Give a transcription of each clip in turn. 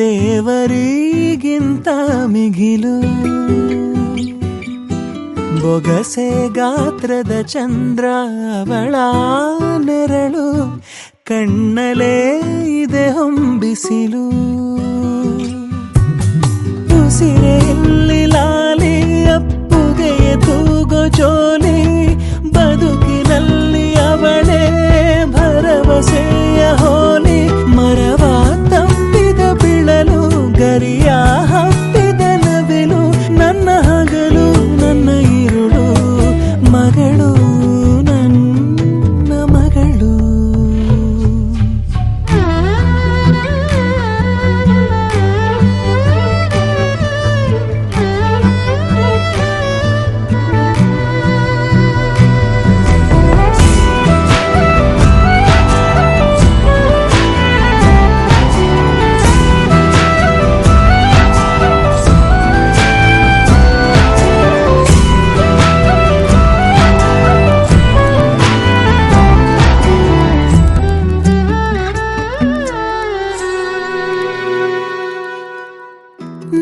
ದೇವರಿಗಿಂತ ಮಿಗಿಲು ಬೊಗಸೆ ಗಾತ್ರದ ಚಂದ್ರ ಅವಳ ನೆರಳು ಕಣ್ಣಲೇ ಇದೆ ಹೊಂಬಿಸಿಲು ಉಸಿರೆಯಲ್ಲಿ ಲಾಲಿ ಅಪ್ಪುಗೆಯ ತೂಗೋ ಜೋಲಿ ಬದುಕಿನಲ್ಲಿ ಅವಳೇ ಭರವಸೆಯ ಹೋಲಿ ಮರವ ತಪ್ಪಿದ ಬಿಳಲು ಗರಿಯ ಹಬ್ಬಿದ ನವಿಲು ನನ್ನ ಹಗಲು ನನ್ನ ಇರುಳು ಮಗಳು ನನ್ನ ಮಗಳು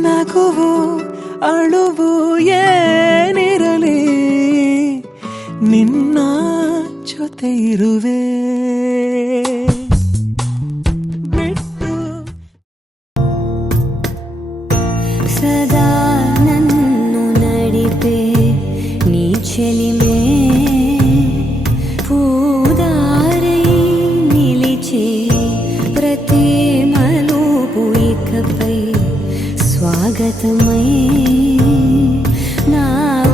ನಗುವು ಅಳುವು ಏನಿರಲಿ ನಿನ್ನ ಜೊತೆ ಇರುವೆ ಬಿಟ್ಟು ಸದಾ ನನ್ನು ನಡಿಪೆ ನೀ చెలిమే పూదారై నిలిచే ప్రతి మలుపు ఇకపై స్వాగతమై నా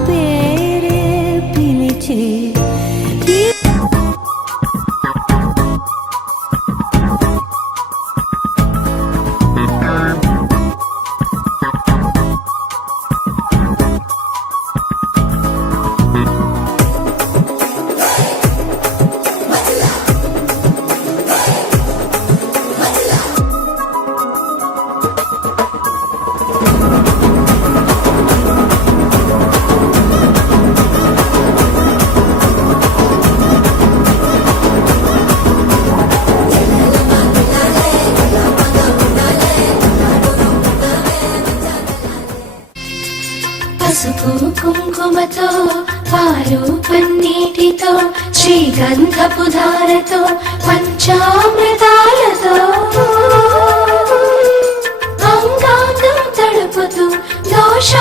పేరే పిలిచే పసుపు కుంకుమతో పాలు పన్నీటితో శ్రీగంధపు ధారతో పంచామృతాలతో అంగాంగం తడుపుతూ దోష